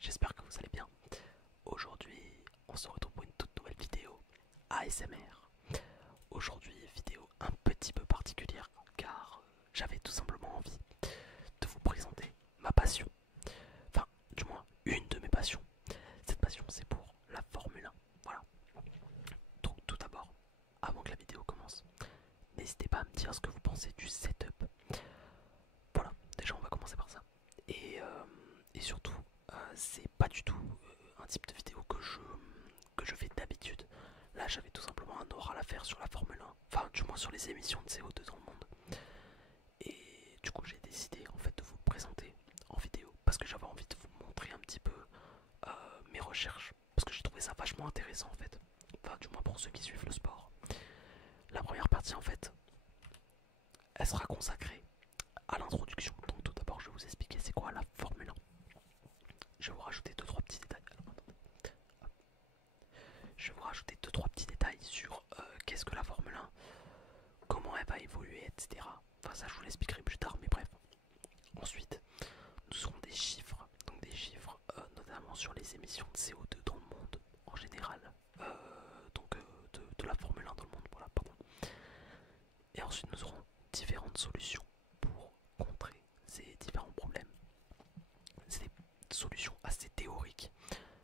j'espère que vous allez bien. Aujourd'hui, on se retrouve pour une toute nouvelle vidéo ASMR. Aujourd'hui, vidéo un petit peu particulière car j'avais tout simplement envie de vous présenter ma passion. Enfin, du moins, une de mes passions. Cette passion, c'est pour la Formule 1. Voilà. Donc, tout d'abord, avant que la vidéo commence, n'hésitez pas à me dire ce que vous pensez du setup. Voilà, déjà, on va commencer par ça. Et surtout, c'est pas du tout un type de vidéo que je fais d'habitude. Là, j'avais tout simplement un oral à faire sur la Formule 1, enfin, du moins sur les émissions de CO2 dans le monde. Et du coup, j'ai décidé en fait de vous présenter en vidéo parce que j'avais envie de vous montrer un petit peu mes recherches parce que j'ai trouvé ça vachement intéressant en fait. Enfin, du moins pour ceux qui suivent le sport. La première partie en fait, elle sera consacrée à l'introduction. Donc tout d'abord, je vais vous expliquer c'est quoi la Formule 1. Je vais vous rajouter deux trois petits détails. Alors, attendez. Je vais vous rajouter deux trois petits détails sur qu'est-ce que la Formule 1, comment elle va évoluer, etc. Enfin ça je vous l'expliquerai plus tard, mais bref. Ensuite, nous aurons des chiffres, donc des chiffres notamment sur les émissions de CO2 dans le monde en général, de la Formule 1 dans le monde, voilà, pardon. Et ensuite nous aurons différentes solutions pour contrer ces différents problèmes. C'est des solutions assez théoriques,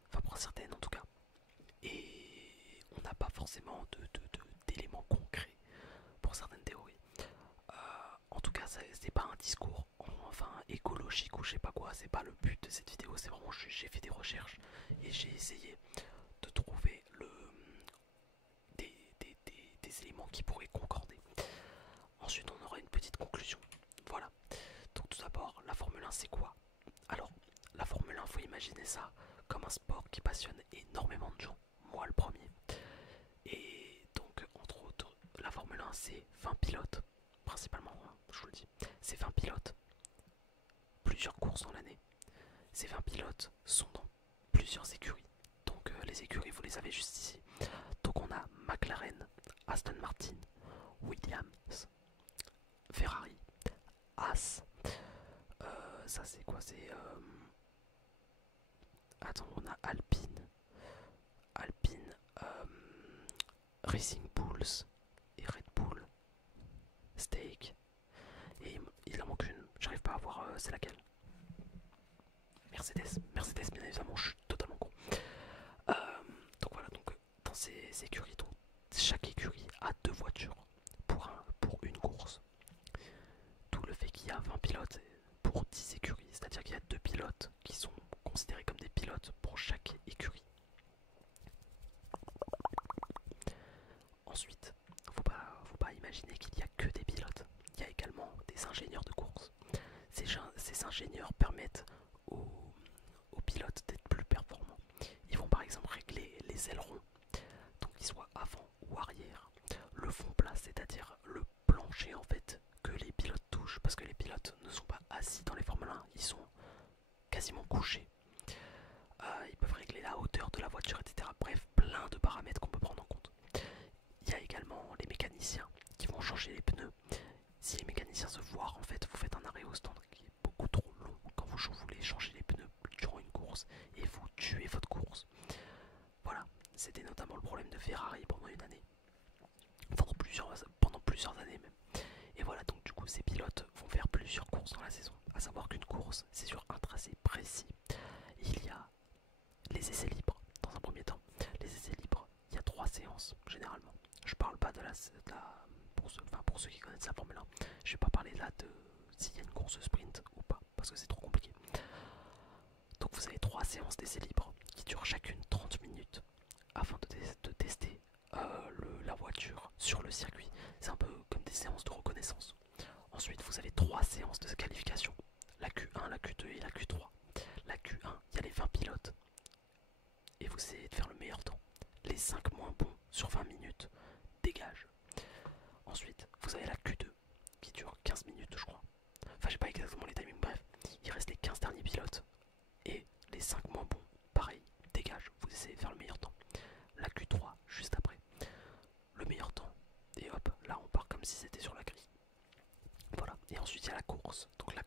enfin pour certaines en tout cas. Et on n'a pas forcément d'éléments concrets pour certaines théories. En tout cas, c'est pas un discours enfin écologique ou je sais pas quoi, c'est pas le but de cette vidéo, c'est vraiment j'ai fait des recherches et j'ai essayé de trouver des éléments qui pourraient concorder. Ensuite, on aura une petite conclusion. Voilà. Donc tout d'abord, la Formule 1 c'est quoi? Alors, la Formule 1, faut imaginer ça comme un sport qui passionne énormément de gens, moi le premier. Et donc, entre autres, la Formule 1 c'est 20 pilotes, principalement, hein, je vous le dis, c'est 20 pilotes, plusieurs courses dans l'année. Ces 20 pilotes sont dans plusieurs écuries. Donc les écuries, vous les avez juste ici. Donc on a McLaren, Aston Martin, Williams, Ferrari, Haas. Ça c'est quoi? C'est... Attends, on a Alpine, Racing Bulls et Red Bull, Stake. Et il en manque une, j'arrive pas à voir c'est laquelle. Mercedes bien évidemment, je suis totalement con. Euh, donc voilà, donc dans ces écuries, donc, chaque écurie a deux voitures pour une course. D'où le fait qu'il y a 20 pilotes pour 10 écuries, c'est-à-dire qu'il y a deux pilotes qui sont considérés comme des pilotes pour chaque écurie. Ensuite, faut pas imaginer qu'il n'y a que des pilotes, il y a également des ingénieurs de course. Ces ingénieurs permettent aux pilotes d'être plus performants. Ils vont par exemple régler les ailerons, donc qu'ils soient avant ou arrière. Le fond plat, c'est-à-dire le plancher en fait que les pilotes touchent, parce que les pilotes ne sont pas assis dans les Formule 1, ils sont quasiment couchés. Ils peuvent régler la hauteur de la voiture, etc. Bref, plein de paramètres qu'on peut prendre en compte. Il y a également les mécaniciens qui vont changer les pneus. Si les mécaniciens se voient, en fait, vous faites un arrêt au stand qui est beaucoup trop long quand vous voulez changer les pneus durant une course et vous tuez votre course. Voilà, c'était notamment le problème de Ferrari pendant une année. Pendant plusieurs années même. Et voilà, donc du coup, ces pilotes vont faire plusieurs courses dans la saison. À savoir qu'une course, c'est sur un tracé précis. Il y a les essais libres, dans un premier temps. Les essais libres, il y a 3 séances, généralement. Je parle pas de la pour ceux qui connaissent la Formule 1, je vais pas parler là de s'il y a une course sprint ou pas, parce que c'est trop compliqué. Donc vous avez 3 séances d'essais libres qui durent chacune 30 minutes afin de tester la voiture sur le circuit. C'est un peu comme des séances de reconnaissance. Ensuite, vous avez 3 séances de qualification, la Q1, la Q2 et la Q3. La Q1, il y a les 20 pilotes et vous essayez de faire le meilleur temps. Les 5 moins bons sur 20 minutes dégagent. Ensuite, vous avez la Q2 qui dure 15 minutes, je crois. Enfin, j'ai pas exactement les timings, bref. Il reste les 15 derniers pilotes et les 5 moins bons, pareil, dégagent. Vous essayez de faire le meilleur temps. La Q3 juste après, le meilleur temps. Et hop, là on part comme si c'était sur la grille. Voilà, et ensuite il y a la course. Donc la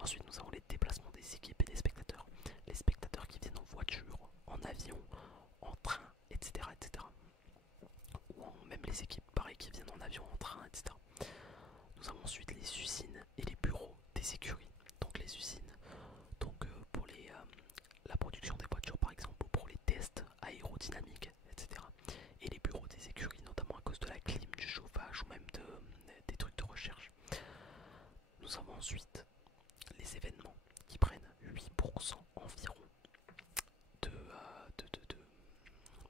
Ensuite, nous avons les déplacements des équipes et des spectateurs. Les spectateurs qui viennent en voiture, en avion, en train, etc. etc. Même les équipes, pareil, qui viennent en avion, en train, etc. Nous avons ensuite les usines et les bureaux des écuries. Donc les usines, donc pour la production des voitures par exemple, ou pour les tests aérodynamiques, etc. Et les bureaux des écuries, notamment à cause de la clim, du chauffage ou même des trucs de recherche. Nous avons ensuite les événements qui prennent 8% environ de,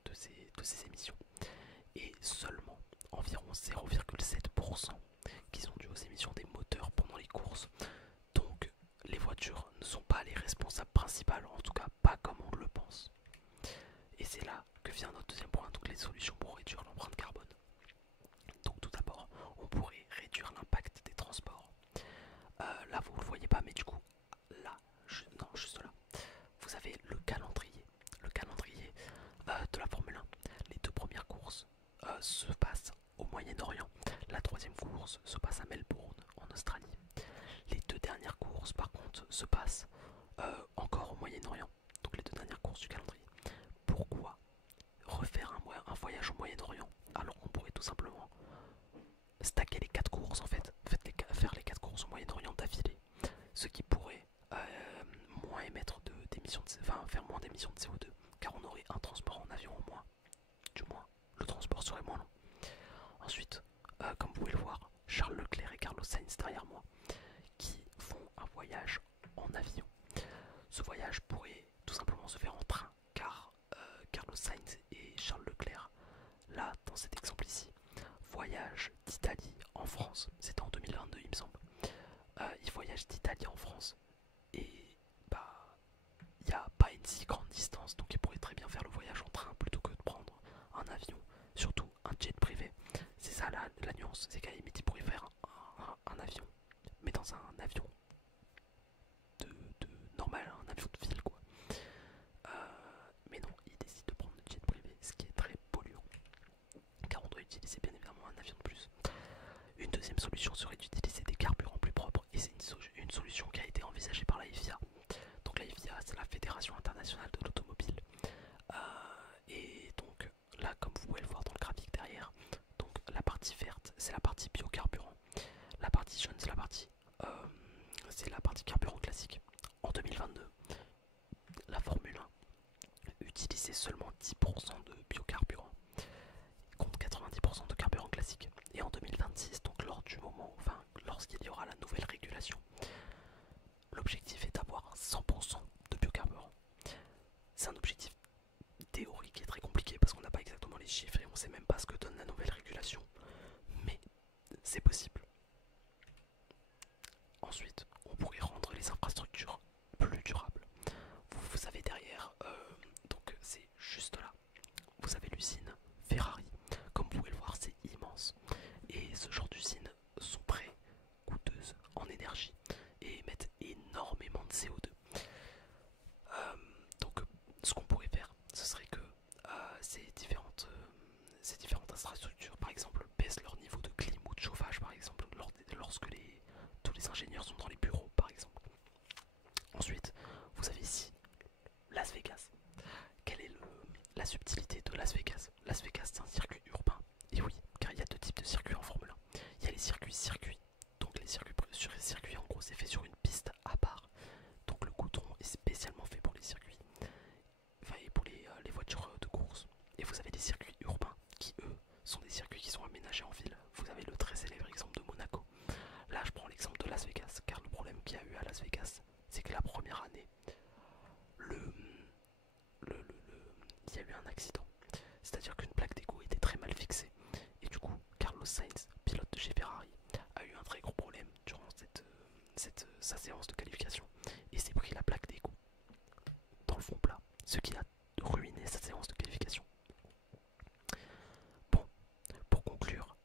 de ces émissions. Et seulement environ 0,7% qui sont dus aux émissions des moteurs pendant les courses. Donc les voitures ne sont pas les responsables principales, en tout cas pas comme on le pense. Et c'est là que vient notre deuxième point, donc les solutions pour réduire l'empreinte carbone. Donc tout d'abord, on pourrait réduire l'impact des transports. Là vous ne le voyez pas, mais du coup, là, non, juste là, vous avez le calendrier. Le calendrier de la Formule 1. Les deux premières courses se passent au Moyen-Orient. La troisième course se passe à Melbourne, en Australie. Les deux dernières courses, par contre, se passent encore au Moyen-Orient. Donc les deux dernières courses du calendrier. Pourquoi refaire un voyage au Moyen-Orient alors qu'on pourrait tout simplement stacker les 4 courses en fait, faire les 4 courses au Moyen-Orient d'affilée, ce qui pourrait moins émettre d'émissions enfin faire moins d'émissions de CO2, car on aurait un transport en avion en moins. Du moins, le transport serait moins long. Ensuite, comme vous pouvez le voir, Charles Leclerc et Carlos Sainz derrière moi, qui font un voyage en avion. Ce voyage pourrait tout simplement se faire en train, car Carlos Sainz et Charles Leclerc, là dans cet exemple ici, voyagent d'Italie en France. C'était en 2022 il me semble. Ils voyagent d'Italie en France et bah il n'y a pas une si grande distance, donc ils pourraient très bien faire le voyage en train plutôt que de prendre un avion, surtout un jet privé. C'est ça la nuance, c'est qu'à la limite ils pourraient faire un avion, mais dans un avion de normal, un avion de ville quoi. Mais non, ils décident de prendre le jet privé, ce qui est très polluant, car on doit utiliser bien évidemment un avion de plus. Une deuxième solution serait d'utiliser des carburants plus propres, et c'est une solution qui a été envisagée par la FIA. Donc la FIA, c'est la Fédération Internationale de l'Automobile. Et donc là, comme vous pouvez le voir dans le graphique derrière, donc la partie verte, c'est la partie biocarburant. La partie jaune, c'est la partie carburant classique. En 2022, la Formule 1 utilisait seulement 10% de biocarburant, contre 90% de carburant classique. Et en 2026, donc lorsqu'il y aura la nouvelle régulation, l'objectif est d'avoir 100% de biocarburant. C'est un objectif théorique et très compliqué parce qu'on n'a pas exactement les chiffres et on ne sait même pas ce que donne la nouvelle régulation, mais c'est possible. Ensuite, on pourrait rendre les infrastructures plus durables. Vous avez derrière, donc c'est juste là, vous avez l'usine Ferrari. Comme vous pouvez le voir, c'est immense. Et ce genre d'usines sont très coûteuses en énergie et émettent énormément de CO2. Donc ce qu'on pourrait faire, ce serait que ces différentes infrastructures, par exemple, baissent leur niveau de clim ou de chauffage, par exemple, lorsque tous les ingénieurs sont dans les bureaux, par exemple. Ensuite, vous avez ici Las Vegas. Quelle est la subtilité de Las Vegas? Las Vegas, c'est un circuit urbain. Et oui, car il y a deux types de circuits en Formule 1. Il y a les circuits. Donc les circuits sur les circuits, en gros, c'est fait sur une piste à part. Donc le goudron est spécialement fait pour les circuits, enfin et pour les voitures de course. Et vous avez des circuits urbains qui eux sont des circuits qui sont aménagés en ville. Vous avez le très célèbre exemple de Monaco. Là je prends l'exemple de Las Vegas, car le problème qu'il y a eu à Las Vegas, c'est que la première année, il y a eu un accident. C'est-à-dire qu'une plaque d'égout était très mal fixée. Et du coup, Carlos Sainz, pilote de chez Ferrari, a eu un très gros problème durant sa séance de qualification. Et s'est pris la plaque d'égout dans le fond plat, ce qui a ruiné sa séance de qualification. Bon, pour conclure,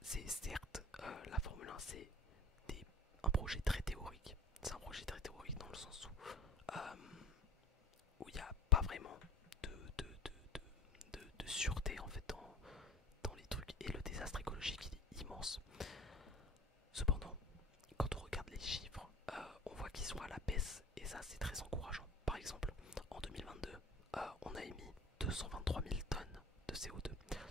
c'est certes la Formule 1, c'est un projet très théorique. C'est un projet très théorique dans le sens où il n'y a pas vraiment de sûreté en fait dans les trucs, et le désastre écologique il est immense. Cependant, quand on regarde les chiffres,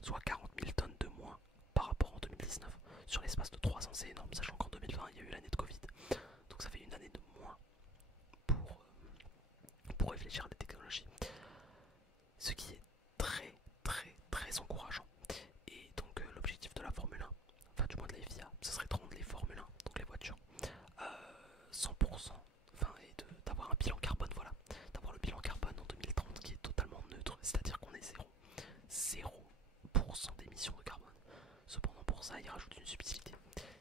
soit 40 000 tonnes de moins par rapport en 2019. Sur l'espace de 3 ans, c'est énorme, sachant qu'en 2020, il y a eu l'année de Covid. Donc ça fait une année de moins pour réfléchir à des technologies. Ce qui est très encourageant. Et donc l'objectif de la Formule 1, enfin du moins de la FIA, ce serait de rendre les Formule 1, donc les voitures, 100%, enfin et d'avoir un bilan carbone, voilà, d'avoir le bilan carbone en 2030 qui est totalement neutre, c'est-à-dire qu'on est 0% d'émissions de carbone. Cependant pour ça ils rajoutent une subtilité,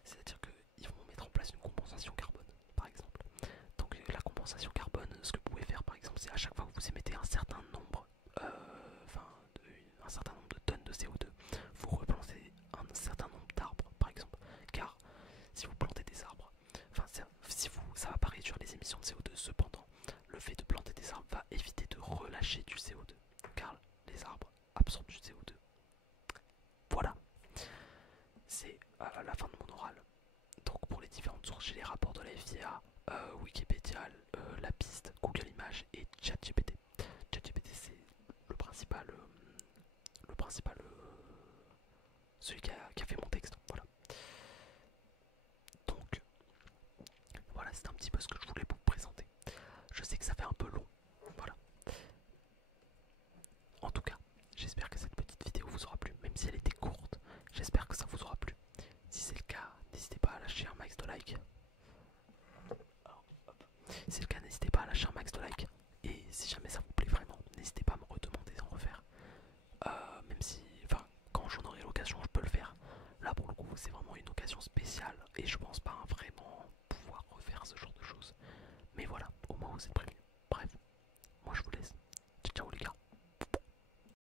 c'est-à-dire qu'ils vont mettre en place une compensation carbone par exemple. Donc la compensation carbone, ce que vous pouvez faire par exemple, c'est à chaque fois que vous émettez un certain nombre, un certain nombre de tonnes de CO2, vous replantez un certain nombre d'arbres par exemple, car si vous plantez des arbres, ça va pas réduire les émissions de CO2, cependant le fait de planter des arbres va éviter de relâcher du CO2, car les arbres absorbent du CO2. Voilà, c'est la fin de mon oral. Donc pour les différentes sources, j'ai les rapports de la FIA, Wikipédia, la piste, Google Images et ChatGPT. ChatGPT c'est celui qui a fait mon texte. Voilà. Donc voilà, c'est un petit peu ce que je voulais vous présenter. Je sais que ça fait un peu long. Voilà. En tout cas, j'espère que cette petite vidéo vous aura plu, même si elle était courte. J'espère que ça vous aura plu. Si c'est le cas, n'hésitez pas à lâcher un max de like. Si c'est le cas, n'hésitez pas à lâcher un max de like. Et si jamais ça vous plaît vraiment, n'hésitez pas à me redemander d'en refaire. Même si, enfin, quand j'en aurai l'occasion, je peux le faire. Là, pour le coup, c'est vraiment une occasion spéciale. Et je pense pas vraiment pouvoir refaire ce genre de choses. Mais voilà, au moins vous êtes prévenus.